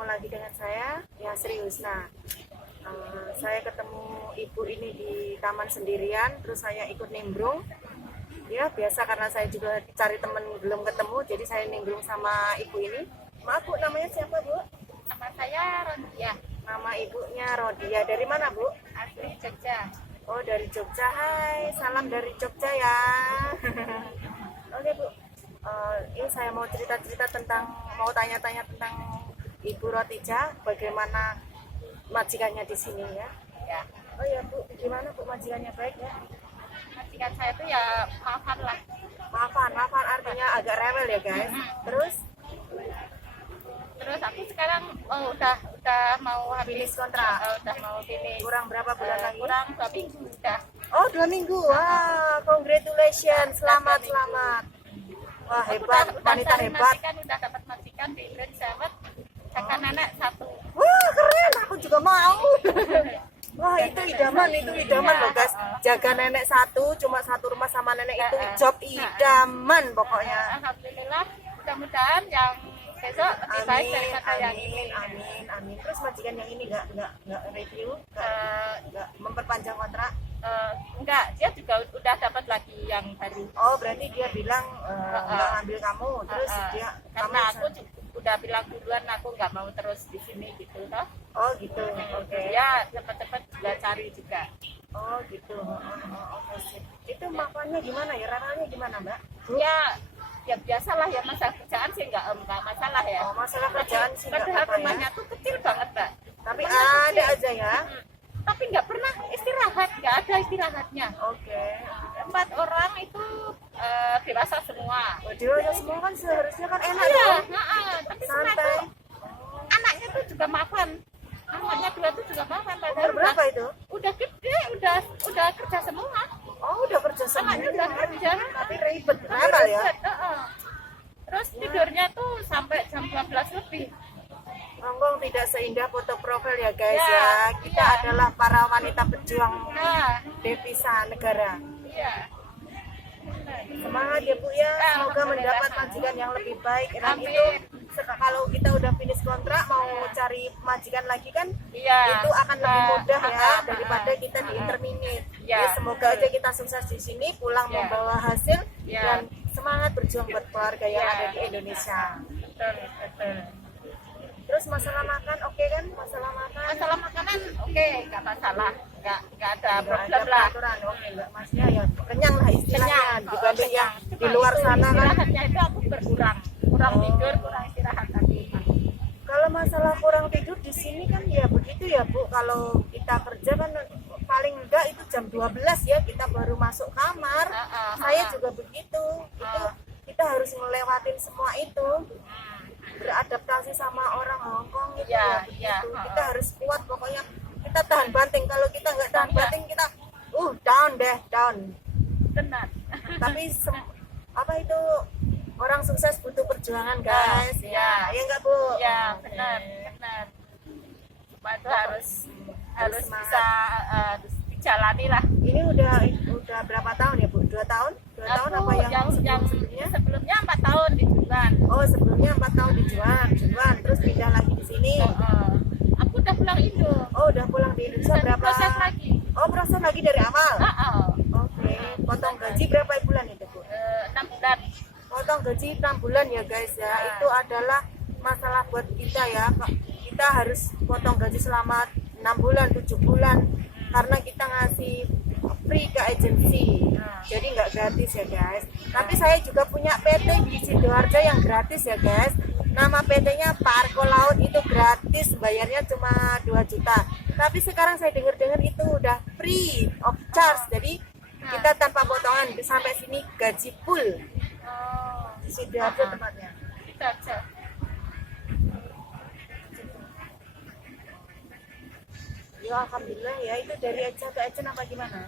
ketemu lagi dengan saya, ya serius. Nah, saya ketemu ibu ini di taman sendirian, terus saya ikut nimbrung. Ya biasa karena saya juga cari temen belum ketemu, jadi saya nimbrung sama ibu ini. Maaf Bu, namanya siapa Bu? Nama saya Rodia. Nama ibunya Rodia. Dari mana Bu? Asli Jogja. Oh dari Jogja. Hai, salam dari Jogja ya. Oke Bu, ini saya mau cerita-cerita mau tanya-tanya tentang Ibu Rotija, bagaimana majikannya di sini ya. Ya, Oh ya Bu, gimana Bu majikannya, baik ya? majikan saya tuh ya maafan lah. Maafan artinya agak rewel ya guys. Terus Terus aku sekarang udah mau habis finish kontrak. udah mau finish. Kurang berapa bulan lagi? Kurang 2 minggu udah. Oh 2 minggu, wah congratulations, selamat. Wah hebat, wanita cari hebat. Majikan, udah dapat majikan di Grand Sahabat. Kakak anak 1. Wah keren, aku juga mau. Wah itu idaman loh guys. Jaga nenek satu, cuma satu rumah sama nenek itu job idaman pokoknya. Alhamdulillah, mudah-mudahan yang besok lebih baik daripada yang ini. Amin. Terus majikan yang ini nggak review, nggak memperpanjang kontrak. Enggak, dia juga udah dapat lagi yang baru. Oh berarti dia bilang nggak ngambil kamu, terus dia karena aku udah bilang duluan aku nggak mau terus di sini gitu toh. Oh gitu, oke. Ya cepet-cepet juga cari juga. Oh gitu. Oke sip. Itu makannya gimana ya? Raranya gimana Mbak? Ya biasalah ya, masalah kerjaan sih nggak masalah ya. Oh masalah kerjaan sih nggak Padahal apa-apa rumahnya ya. tuh kecil banget Mbak. Tapi Rumahnya ada kecil. aja ya. Tapi nggak pernah istirahat, nggak ada istirahatnya. Oke. 4 orang itu dewasa semua. Oh, dia semua kan seharusnya kan enak Iya, dong. tapi setelah Santai. itu anaknya tuh juga makan. Anaknya 2 tuh juga makan. Umur Padahal berapa itu? udah gede, udah kerja semua. Oh udah kerja semua. Anaknya udah kerja. Tapi ribet, rewel ya. Terus tidurnya tuh sampai jam 12 lebih. Ronggong tidak seindah foto profil ya guys Ya, ya. Kita iya. adalah para wanita pejuang Nah, devisa negara. iya. Semangat ya Bu ya. Semoga Alhamdulillah. mendapat majikan yang lebih baik. Dan Amin. itu kalau kita udah finish kontrak mau cari majikan lagi kan Iya. itu akan lebih mudah ya Ah, daripada kita di interminate. Iya. Ya, semoga aja kita sukses di sini, pulang Iya. membawa hasil Iya. dan semangat berjuang buat keluarga yang Iya. ada di Indonesia. Betul. Terus masalah makan oke kan? Masalah makan Masalah makanan oke, nggak masalah. Nggak ada nggak problem ada lah. peraturan. Oke Mbak, maksudnya ya kenyang lah istilahnya Kenyang. dibanding yang Kenyang. di luar Itu sana kan. istirahatnya itu aku berkurang tidur, kurang istirahat tadi. Kalau masalah kurang tidur di sini kan ya begitu ya Bu. Kalau kita kerja kan paling enggak itu jam 12 ya kita baru masuk kamar. Saya juga begitu. Itu kita harus ngelewatin semua itu. Beradaptasi sama orang Hongkong itu Iya, begitu. iya. Kita harus kuat pokoknya. Kita tahan banting. Kalau kita nggak tahan banting kita down. Benar. Tapi apa itu orang sukses butuh perjuangan guys. Ya. Ya enggak Bu? Ya, Oke. benar. Cuma itu harus semangat. bisa harus dijalani lah. Ini udah berapa tahun ya Bu? 2 tahun? 2 tahun apa yang sebelumnya? Sebelumnya 4 tahun di Juan. Oh sebelumnya 4 tahun di Juan, terus pindah lagi di sini. Aku udah pulang Indo. Oh udah pulang di Indonesia Dan berapa? proses lagi. Oh proses lagi dari awal. Oke. Potong gaji berapa bulan itu Bu? 6 bulan. Potong gaji 6 bulan ya guys ya. Itu adalah masalah buat kita ya. Kita harus potong gaji selama 6 bulan, 7 bulan karena kita ngasih free ke agensi. Jadi nggak gratis ya guys. Tapi saya juga punya PT di Sidoarjo yang gratis ya guys. Nama PT-nya Parko Laut, itu gratis, bayarnya cuma 2 juta. Tapi sekarang saya dengar-dengar itu udah free of charge. Jadi kita tanpa potongan sampai sini gaji full. Di Sidoarjo tempatnya. Itu aja. Ya alhamdulillah ya, itu dari aja ke aja apa gimana?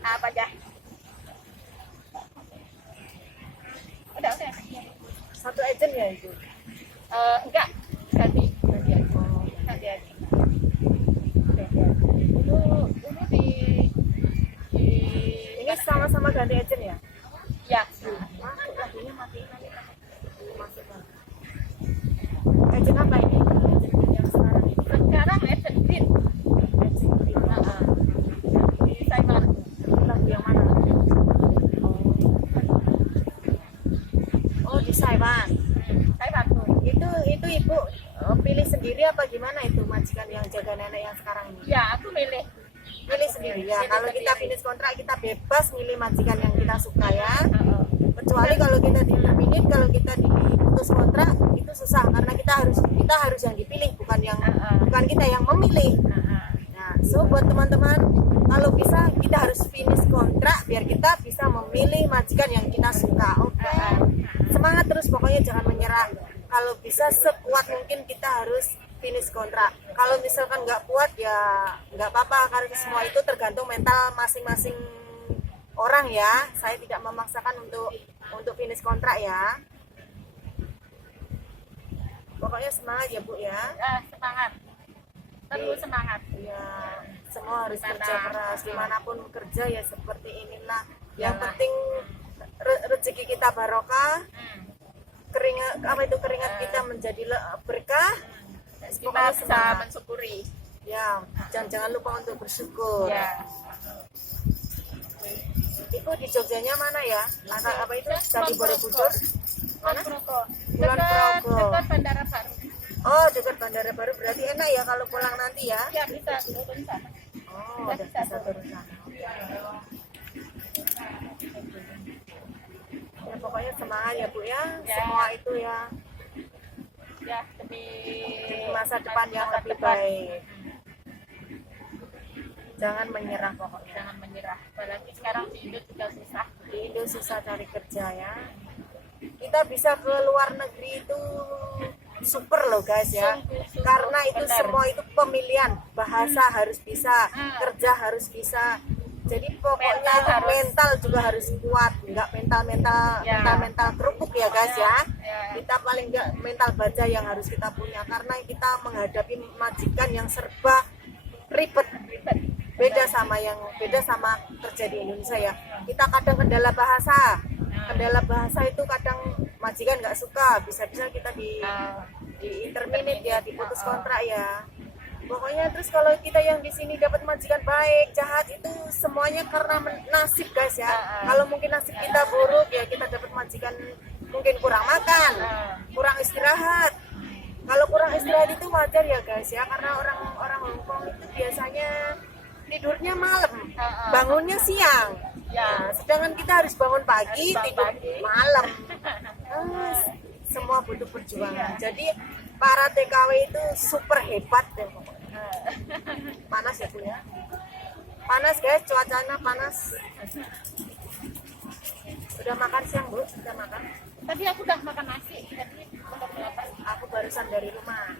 Apa aja? Udah. Satu agent ya itu? Enggak. Ganti aja. Dulu di Ini sama-sama ganti agent ya? ya. Masuk lagunya matiin nanti. Masuk lah. Agent apa ini? Itu ibu pilih sendiri apa gimana itu majikan yang jaga nenek yang sekarang ini? Ya, aku milih. Pilih sendiri ya. Pilih Kalau kita sendiri. finish kontrak kita bebas milih majikan yang kita suka ya. Heeh. Kecuali kalau kita di terminate, kalau kita diputus kontrak itu susah karena kita harus yang dipilih bukan kita yang memilih. Heeh. Nah, so buat teman-teman kalau bisa kita harus finish kontrak biar kita bisa memilih majikan yang kita suka. Oke. Semangat terus pokoknya jangan menyerah. Kalau bisa sekuat mungkin kita harus finish kontrak. Kalau misalkan nggak kuat ya nggak apa-apa karena semua itu tergantung mental masing-masing orang ya. Saya tidak memaksakan untuk finish kontrak ya. Pokoknya semangat ya Bu ya. Semangat. Terus semangat. Ya, semua harus Karena- kerja keras dimanapun kerja ya seperti inilah. Yang Iyalah. penting rezeki kita barokah, keringat kita menjadi berkah. Dan kita Pokoknya bisa semangat. mensyukuri. Ya, jangan lupa untuk bersyukur. Ya. Itu di Jogjanya mana ya? Apa itu? Candi Borobudur? Mana? Progo. Kulon Progo. Dekat Bandara Baru. Oh, dekat Bandara Baru. Berarti enak ya kalau pulang nanti ya? Ya, bisa turun sana. Oh, udah bisa turun sana. Ya pokoknya semangat ya Bu ya. Ya. Semua itu ya Ya, demi masa depan yang masa lebih depan. baik. Jangan menyerah pokoknya. Jangan menyerah. Apalagi sekarang di Indo juga susah. Di Indo susah cari kerja ya. Kita bisa ke luar negeri itu super loh guys ya. Sungguh, Karena itu benar. semua itu pemilihan. Bahasa harus bisa, kerja harus bisa. Jadi pokoknya Mental itu harus- mental juga harus kuat, nggak Ya. mental kerupuk ya guys ya. Ya. Kita paling nggak mental baja yang harus kita punya karena kita menghadapi majikan yang serba ribet. Beda sama kerja di Indonesia ya. Kita kadang kendala bahasa itu kadang majikan nggak suka, bisa-bisa kita di interminate ya, diputus kontrak ya. Pokoknya terus kalau kita yang di sini dapat majikan baik, jahat itu semuanya karena nasib guys ya. Kalau mungkin nasib kita buruk ya kita dapat majikan mungkin kurang makan, kurang istirahat. Kalau kurang istirahat itu wajar ya guys ya, karena orang Hongkong itu biasanya tidurnya malam, bangunnya siang. Ya. Nah, sedangkan kita harus bangun pagi, Harus bangun tidur pagi. malam. Semua butuh perjuangan. Jadi para TKW itu super hebat deh pokoknya. Panas ya Bu ya. Panas guys, cuacanya panas. Udah makan siang Bu? Udah makan? Tadi aku udah makan nasi. Tadi belum lapar. Aku barusan dari rumah.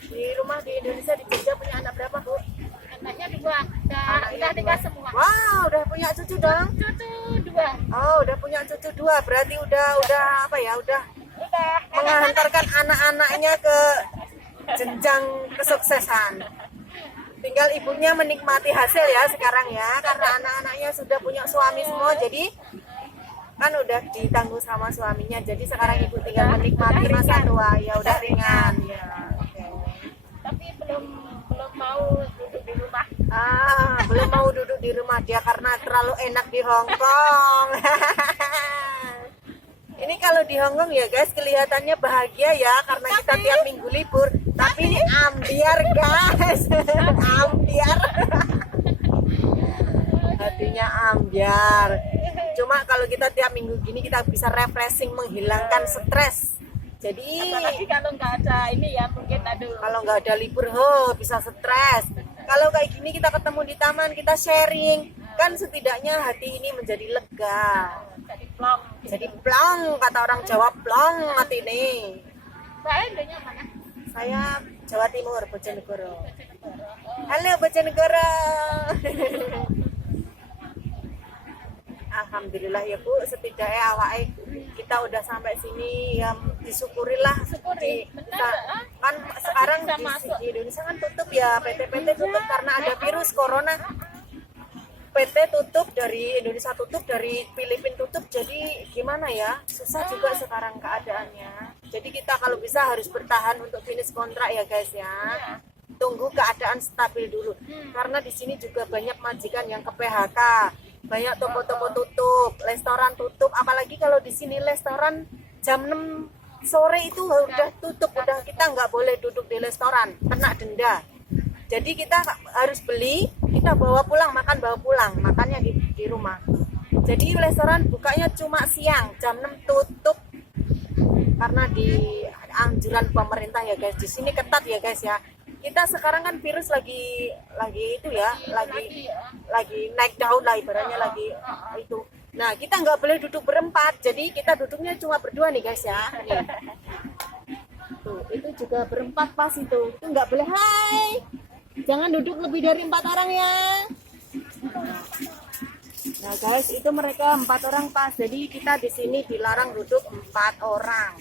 Di rumah di Indonesia di Jogja punya anak berapa Bu? Anaknya dua. Anaknya Udah dua. nikah semua. Wow, udah punya cucu dong? Cucu dua. Oh, udah punya cucu dua. Berarti udah apa ya? Udah Udah. mengantarkan anak-anaknya ke jenjang kesuksesan. Tinggal ibunya menikmati hasil ya sekarang ya, karena anak-anaknya sudah punya suami semua, jadi kan udah ditanggung sama suaminya. Jadi sekarang ibu tinggal menikmati masa tua. Ya udah ringan ya. Oke. Tapi belum mau duduk di rumah. Belum mau duduk di rumah dia karena terlalu enak di Hong Kong. Ini kalau di Hong Kong ya guys kelihatannya bahagia ya karena kita tiap minggu libur. Tapi ini ambiar guys, ambiar. Hatinya ambiar. Cuma kalau kita tiap minggu gini kita bisa refreshing, menghilangkan stres. Jadi Apalagi kalau nggak ada ini ya mungkin aduh. kalau nggak ada libur bisa stres. Kalau kayak gini kita ketemu di taman, kita sharing, kan setidaknya hati ini menjadi lega. Jadi plong. Jadi plong, kata orang Jawa, plong hati ini. Saya Indonya mana? Saya Jawa Timur, Bojonegoro. Halo Bojonegoro. Alhamdulillah ya Bu, setidaknya awake kita udah sampai sini ya disyukurilah. Syukuri, benar, Kan sekarang bisa di masuk. Indonesia kan tutup ya, PT-PT tutup karena ada virus corona. PT tutup dari Indonesia, tutup dari Filipina tutup, jadi gimana ya, susah juga sekarang keadaannya. Jadi kita kalau bisa harus bertahan untuk finish kontrak ya guys ya. Tunggu keadaan stabil dulu, karena di sini juga banyak majikan yang ke PHK, banyak toko-toko tutup, restoran tutup. Apalagi kalau di sini restoran jam 6 sore itu udah tutup, udah kita nggak boleh duduk di restoran, kena denda. Jadi kita harus beli, kita bawa pulang, bawa pulang, makannya di rumah. Jadi restoran bukanya cuma siang, jam 6 tutup karena di anjuran pemerintah ya guys. Di sini ketat ya guys ya. Kita sekarang kan virus lagi itu ya, lagi naik daun lah ibaratnya, lagi itu. Nah, kita nggak boleh duduk berempat, jadi kita duduknya cuma berdua nih guys ya. Nih. Tuh, itu juga berempat pas itu nggak boleh. Hai, jangan duduk lebih dari 4 orang ya. Nah guys, itu mereka 4 orang pas, jadi kita di sini dilarang duduk 4 orang.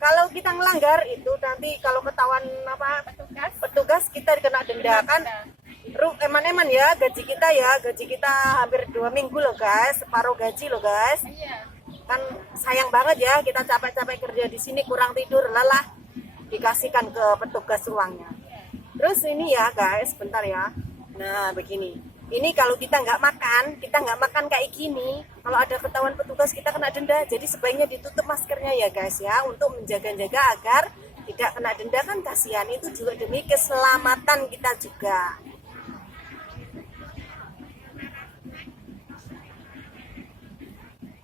Kalau kita ngelanggar itu nanti kalau ketahuan petugas kita dikena denda kan. Eman-eman ya gaji kita hampir 2 minggu loh guys, separuh gaji loh guys. Kan sayang banget ya, kita capek-capek kerja di sini kurang tidur, lelah dikasihkan ke petugas uangnya. Terus ini ya guys, bentar ya. Nah begini, ini kalau kita nggak makan kayak gini, kalau ada ketahuan petugas kita kena denda. Jadi sebaiknya ditutup maskernya ya guys ya, untuk menjaga-jaga agar tidak kena denda, kan kasihan. Itu juga demi keselamatan kita juga.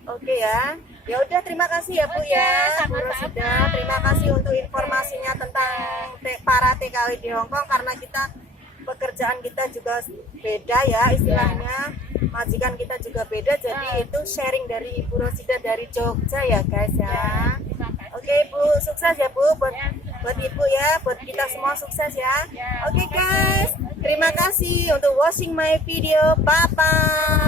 Oke ya. Ya udah, terima kasih ya Bu ya. Bu Rosida, terima kasih untuk informasinya tentang para TKW di Hongkong, karena kita pekerjaan kita juga beda ya istilahnya. Majikan kita juga beda, jadi itu sharing dari Ibu Rosida dari Jogja ya guys ya. Oke Bu, sukses ya Bu buat Ibu ya, buat kita semua sukses ya. Oke guys, terima kasih untuk watching my video. Bye bye.